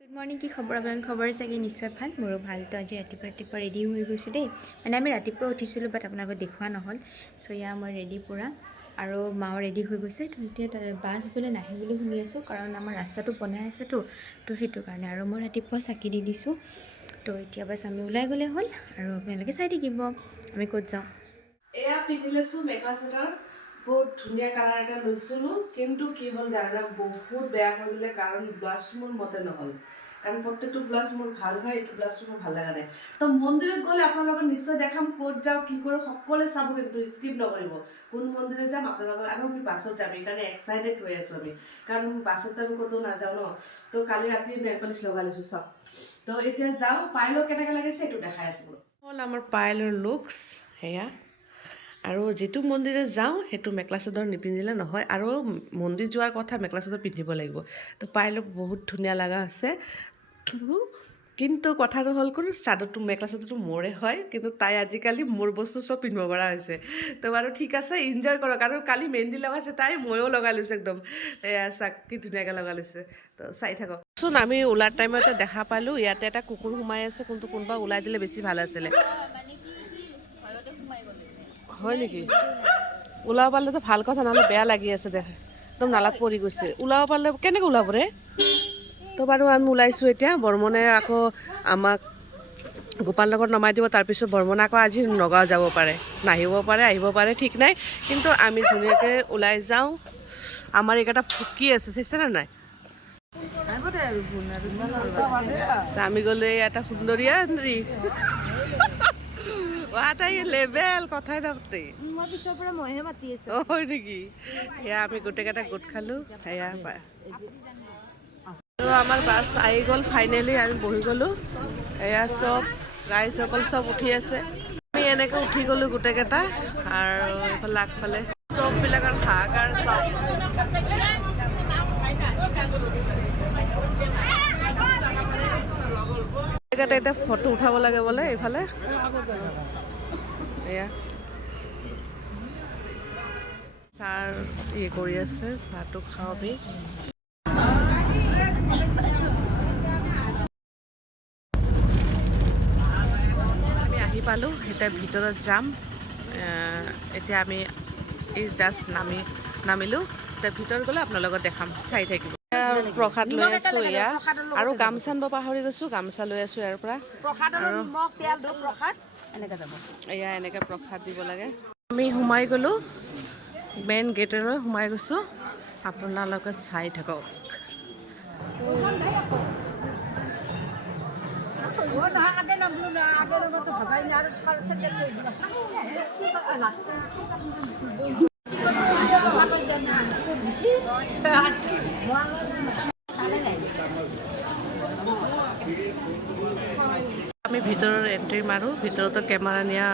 Good morning, কি খবৰ? আপোনাৰ খবৰ চাগে নিশ্চয় ভাল। মোৰো ভালতো। আজি ৰাতিপুৱা ৰেডি হৈ গৈছোঁ দেই। মানে আমি ৰাতিপুৱা উঠিছিলোঁ, বাট আপোনালোকক দেখুওৱা নহ'ল। চ' এয়া মই ৰেডি পূৰা, আৰু মাও ৰেডি হৈ গৈছে। তো এতিয়া বাছ বোলে নাহে বুলি শুনি আছোঁ, কাৰণ আমাৰ ৰাস্তাটো বনাই আছেতো, তো সেইটো কাৰণে। আৰু মই ৰাতিপুৱা চাকি দি দিছোঁ। তো এতিয়া বাছ আমি ওলাই গ'লে হ'ল, আৰু আপোনালোকে চাই থাকিব আমি ক'ত যাওঁ। এয়া পিন্ধি লৈছোঁ মেখেলা চাদৰ, বহুত ধুনীয়া কালাৰ এটা লৈছিলোঁ, কিন্তু কি হ'ল জানা, বহুত বেয়া কৰি দিলে, কাৰণ ব্লাউজটো মোৰ মতে নহ'ল। কাৰণ প্ৰত্যেকটো ব্লাউজ মোৰ ভাল হয়, এইটো ব্লাউজটো মোৰ ভাল লগা নাই। তো মন্দিৰত গ'লে আপোনালোকক নিশ্চয় দেখাম, ক'ত যাওঁ, কি কৰোঁ, সকলোৱে চাব, কিন্তু স্কিপ নকৰিব। কোন মন্দিৰত যাম আপোনালোকক, আৰু আমি বাছত যাম, সেইকাৰণে এক্সাইটেড হৈ আছোঁ আমি, কাৰণ বাছততো আমি ক'তো নাযাওঁ ন। তো কালি ৰাতি নেল পলিচ লগাই লৈছোঁ চব। তো এতিয়া যাওঁ, পায়েলৰ কেনেকৈ লাগিছে এইটো দেখাই আছোঁ। হ'ল আমাৰ পায়েলৰ লুকছ সেয়া। আৰু যিটো মন্দিৰত যাওঁ সেইটো মেখেলা চাদৰ নিপিন্ধিলে নহয়, আৰু মন্দিৰ যোৱাৰ কথা মেখেলা চাদৰ পিন্ধিব লাগিব। তো পায়েলক বহুত ধুনীয়া লগা আছে, কিন্তু কথাটো হ'ল কোন, চাদৰটো মেখেলা চাদৰটো মোৰে হয়, কিন্তু তাই আজিকালি মোৰ বস্তু চব পিন্ধিব পৰা হৈছে। তো বাৰু ঠিক আছে, এনজয় কৰক। আৰু কালি মেহেন্দি লগাইছে তাই, ময়ো লগাই লৈছোঁ একদম। এয়া চাক কি ধুনীয়াকৈ লগাই লৈছে। তো চাই থাকক চোন। আমি ওলাৰ টাইমতে দেখা পালোঁ ইয়াতে এটা কুকুৰ সোমাই আছে, কিন্তু কোনোবা ওলাই দিলে বেছি ভাল আছিলে। হয় নেকি? ওলাব পাৰিলেতো ভাল কথা, নহ'লে বেয়া লাগি আছে দে, একদম নালাত পৰি গৈছে। ওলাব পাৰিলে কেনেকৈ ওলাব ৰে? তো বাৰু আমি ওলাইছোঁ এতিয়া। বৰ্মনে আকৌ আমাক গোপাল লগত নমাই দিব, তাৰপিছত বৰ্মনে আকৌ আজি নগাঁও যাব পাৰে, নাহিব পাৰে, আহিব পাৰে, ঠিক নাই। কিন্তু আমি ধুনীয়াকৈ ওলাই যাওঁ। আমাৰ এইকেইটা ফুকি আছে, চাইছেনে নাই? আমি গ'লে এটা সুন্দৰীয়া তাই লেবেল কথাই নাপাতে। মই পিছৰ পৰা মইহে মাতি আছো। হয় নেকি? সেয়া আমি গোটেইকেইটা গোট খালোঁ। সেয়া পায় আৰু আমাৰ বাছ আহি গ'ল ফাইনেলি। আমি বহি গ'লোঁ। এয়া চব ৰাইজসকল চব উঠি আছে। আমি এনেকৈ উঠি গ'লোঁ গোটেইকেইটা, আৰু এইফালে আগফালে চববিলাকৰ হাহাকাৰ চব। এতিয়া ফটো উঠাব লাগে বোলে এইফালে। এয়া চাহ কৰি আছে, চাহটো খাওঁ আমি। আমি আহি পালোঁ, এতিয়া ভিতৰত যাম। এতিয়া আমি এই জাষ্ট নামিলোঁ। এতিয়া ভিতৰত গ'লে আপোনাৰ লগত দেখাম, চাই থাকিব। প্ৰসাদ লৈ আছোঁ এয়া, আৰু গামছা আনিব পাহৰি গৈছোঁ, গামছা লৈ আছোঁ ইয়াৰ পৰা। এয়া এনেকৈ প্ৰসাদ দিব লাগে। আমি সোমাই গ'লোঁ, মেইন গেটেৰে সোমাই গৈছোঁ। আপোনালোকে চাই থাকক। আমি ভিতৰৰ এণ্ট্ৰি মাৰোঁ। ভিতৰতো কেমেৰা নিয়া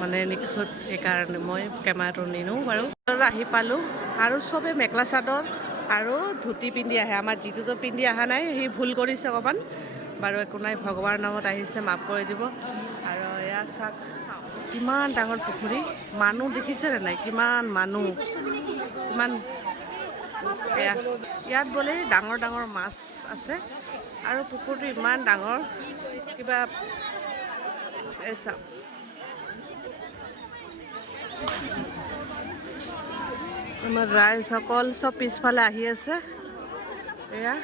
মানে নিষেধ, সেইকাৰণে মই কেমেৰাটো নিনো বাৰু। ভিতৰত আহি পালোঁ, আৰু চবেই মেখেলা চাদৰ আৰু ধুতি পিন্ধি আহে। আমাৰ যিটোতো পিন্ধি অহা নাই, সি ভুল কৰিছে অকণমান, বাৰু একো নাই, ভগৱানৰ নামত আহিছে, মাফ কৰি দিব। আৰু এয়া চাওক, কিমান ডাঙৰ পুখুৰী, মানুহ দেখিছেনে নাই? কিমান মানুহ, কিমান এয়া ইয়াত বোলে ডাঙৰ ডাঙৰ মাছ আছে, আৰু পুখুৰীটো ইমান ডাঙৰ, কিবা এই চাওক। আমাৰ ৰাইজসকল চব পিছফালে আহি আছে। এয়া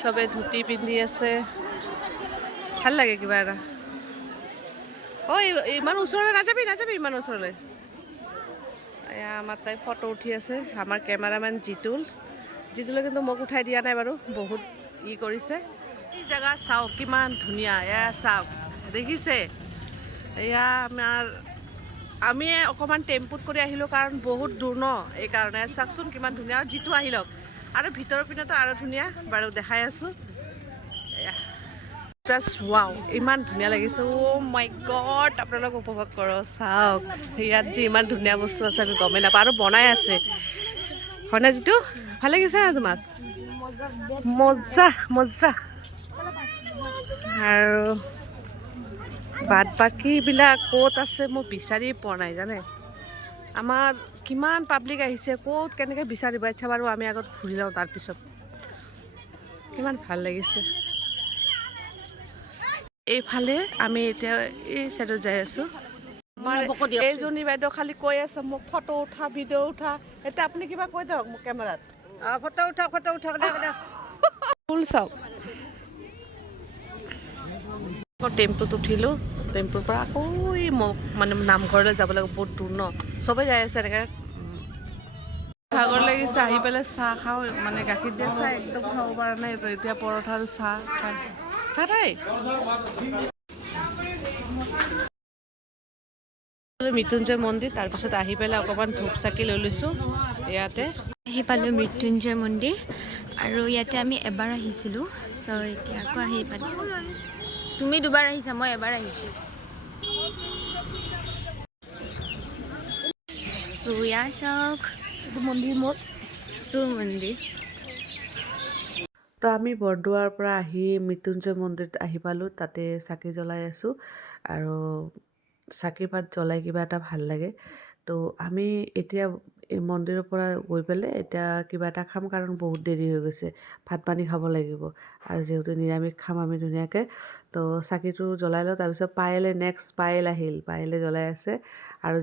চবে ধুতি পিন্ধি আছে, ভাল লাগে কিবা এটা। ঐ ইমান ওচৰলৈ নাযাবি, ইমান ওচৰলৈ। এয়া আমাৰ তাই ফটো উঠি আছে, আমাৰ কেমেৰামেন জিতুলে কিন্তু মোক উঠাই দিয়া নাই বাৰু, বহুত কৰিছে। এই জেগা চাওক কিমান ধুনীয়া, এয়া চাওক, দেখিছে? এয়া আমি অকণমান টেম্পুত কৰি আহিলোঁ, কাৰণ বহুত দূৰ ন, এইকাৰণে। চাওকচোন কিমান ধুনীয়া, আৰু যিটো আহি লওক, আৰু ভিতৰৰ পিনেতো আৰু ধুনীয়া, বাৰু দেখাই আছোঁ। জাষ্ট ৱাও, ইমান ধুনীয়া লাগিছে। অ' মাই গড, আপোনালোকে উপভোগ কৰক, চাওক। ইয়াত যে ইমান ধুনীয়া বস্তু আছে আমি গমেই নাপাওঁ, আৰু বনাই আছে। হয়নে যিটো? ভাল লাগিছে তোমাক? মজা মজা। আৰু বাদ বাকীবিলাক ক'ত আছে মই বিচাৰি পোৱা নাই, জানে? আমাৰ কিমান পাব্লিক আহিছে, ক'ত কেনেকৈ বিচাৰিব। আচ্ছা বাৰু আমি আগত ঘূৰি লওঁ, তাৰপিছত কিমান ভাল লাগিছে। এইফালে আমি এতিয়া এই চাইডত যাই আছোঁ। আমাৰ এইজনী বাইদেউ খালি কৈ আছে মোক ফটো উঠা, ভিডিঅ' উঠা। এতিয়া আপুনি কিবা কৈ দিয়ক মোক কেমেৰাত। ফটো উঠা ফুল চাওক। টেম্পুত উঠিলোঁ, টেম্পুৰ পৰা আকৌ এই মানে নামঘৰলৈ যাব লাগে, বহুত দূৰ ন। চবেই যাই আছে এনেকৈ। ভাগৰ লাগিছে, আহি পেলাই চাহ খাওঁ, মানে গাখীৰ দিয়া চাহ একদম খাব পৰা নাই। এতিয়া পৰঠা আৰু চাহ খাই মৃত্যুঞ্জয় মন্দিৰ, তাৰপিছত আহি পেলাই অকণমান ধূপ চাকি লৈ লৈছোঁ ইয়াতে। আহি পালোঁ মৃত্যুঞ্জয় মন্দিৰ, আৰু ইয়াতে আমি এবাৰ আহিছিলোঁ। চ' এতিয়া আকৌ আহি পালোঁ। তুমি দুবাৰ আহিছা, মই এবাৰ আহিছোঁ। চুয়া চাওক মন্দিৰ মোৰ মন্দিৰ। তো আমি বৰদোৱাৰ পৰা আহি মৃত্যুঞ্জয় মন্দিৰত আহি পালোঁ। তাতে চাকি জ্বলাই আছোঁ, আৰু চাকি পাত জ্বলাই কিবা এটা ভাল লাগে। তো আমি এতিয়া এই মন্দিৰৰ পৰা গৈ পেলাই এতিয়া কিবা এটা খাম, কাৰণ বহুত দেৰি হৈ গৈছে। ভাত পানী খাব লাগিব, আৰু যিহেতু নিৰামিষ খাম আমি ধুনীয়াকৈ। তো চাকিটো জ্বলাই লওঁ, তাৰপিছত নেক্সট পায়েল আহিল, পায়েলে জ্বলাই আছে। আৰু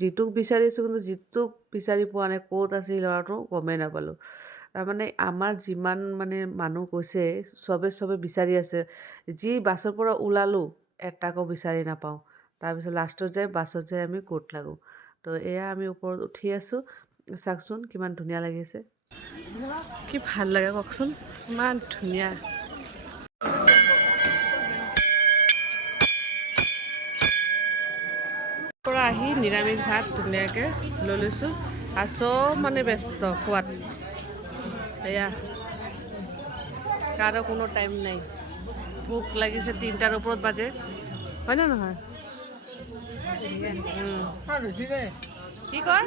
যিটোক বিচাৰিছোঁ, কিন্তু যিটোক বিচাৰি পোৱা নাই, ক'ত আছে ল'ৰাটো গমেই নাপালোঁ। তাৰমানে আমাৰ যিমান মানে মানুহ গৈছে, চবে বিচাৰি আছে। যি বাছৰ পৰা ওলালোঁ, এটাকো বিচাৰি নাপাওঁ। তাৰপিছত লাষ্টত বাছত যাই আমি ক'ত লাগোঁ। তো এয়া আমি ওপৰত উঠি আছোঁ, চাওকচোন কিমান ধুনীয়া লাগিছে। কি ভাল লাগে কওকচোন, ইমান ধুনীয়া। পৰা আহি নিৰামিষ ভাত ধুনীয়াকৈ লৈ লৈছোঁ, আৰু চব মানে ব্যস্ত খোৱাত। এয়া কাৰো কোনো টাইম নাই। ভোক লাগিছে, 3টাৰ ওপৰত বাজে, হয় নে নহয়? কি কয়?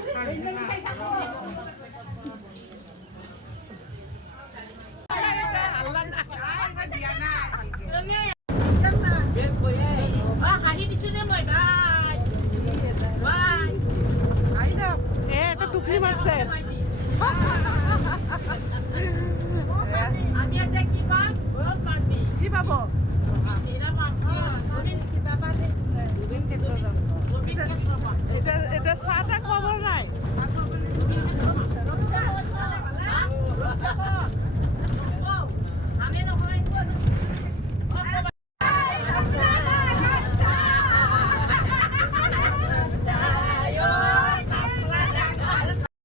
এটা টুকলি মাৰছে। কি পাব? এটা চাহটা খবৰ নাই।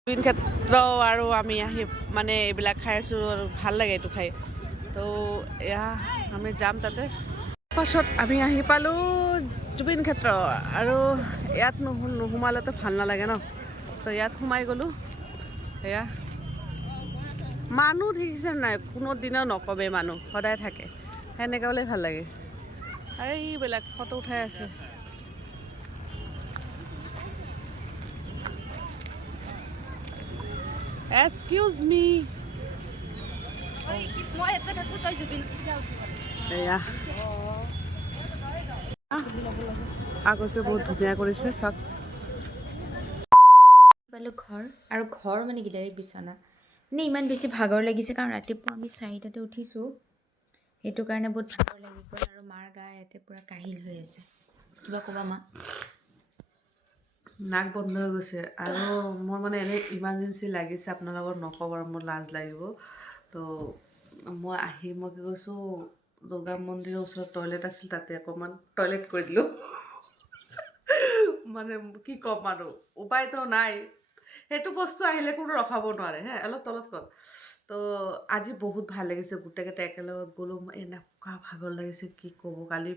জুবিন ক্ষেত্ৰ আৰু আমি আহি মানে এইবিলাক খাই আছোঁ, আৰু ভাল লাগে এইটো খাই। তো এয়া আমি যাম তাতে। পাছত আমি আহি পালোঁ জুবিন ক্ষেত্ৰ, আৰু ইয়াত নোসোমালেতো ভাল নালাগে ন। তো ইয়াত সোমাই গ'লোঁ। এয়া মানুহ দেখিছে নাই, কোনো দিনেও নকমে মানুহ, সদায় থাকে। সেনেকৈ হ'লে ভাল লাগে। আৰু এইবিলাক ফটো উঠাই আছে। এক্সকিউজ মি। এয়া আগতে বহুত ধুনীয়া কৰিছে চাওক। পালোঁ ঘৰ, আৰু ঘৰ মানে গিদাৰি বিচনা। মানে ইমান বেছি ভাগৰ লাগিছে, কাৰণ ৰাতিপুৱা আমি 4টাতে উঠিছোঁ। সেইটো কাৰণে বহুত ভাগৰ লাগি গ'ল, আৰু মাৰ গা ইয়াতে পূৰা কাহিল হৈ আছে। কিবা ক'বা মা? নাক বন্ধ হৈ গৈছে, আৰু মোৰ মানে এনেই ইমাৰ্জেঞ্চি লাগিছে, আপোনালোকক নকওঁ বাৰু, মোৰ লাজ লাগিব। তো মই কি কৈছোঁ, দুৰ্গা মন্দিৰৰ ওচৰত টয়লেট আছিল, তাতে অকণমান টয়লেট কৰি দিলোঁ। মানে কি ক'ম আৰু, উপায়তো নাই। সেইটো বস্তু আহিলে কোনো ৰখাব নোৱাৰে। অলপ তলত কওক। তো আজি বহুত ভাল লাগিছে, গোটেইকেইটা একেলগত গ'লোঁ। এনেকুৱা ভাগৰ লাগিছে কি ক'ব। কালি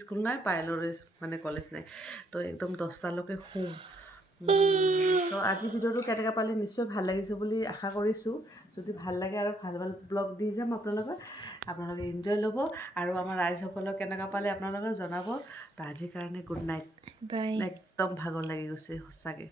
স্কুল নাই, পায়েলৰো মানে কলেজ নাই। তো একদম 10টালৈকে শুওঁ। তো আজি ভিডিঅ'টো কেনেকৈ পালে, নিশ্চয় ভাল লাগিছে বুলি আশা কৰিছোঁ। যদি ভাল লাগে আৰু ভাল ব্লগ দি যাম আপোনালোকে এনজয় ল'ব, আৰু আমাৰ ৰাইজসকলক কেনেকুৱা পালে আপোনালোকে জনাব। তো আজিৰ কাৰণে গুড নাইট। বাই। একদম ভাগৰ লাগি গৈছে সঁচাকৈ।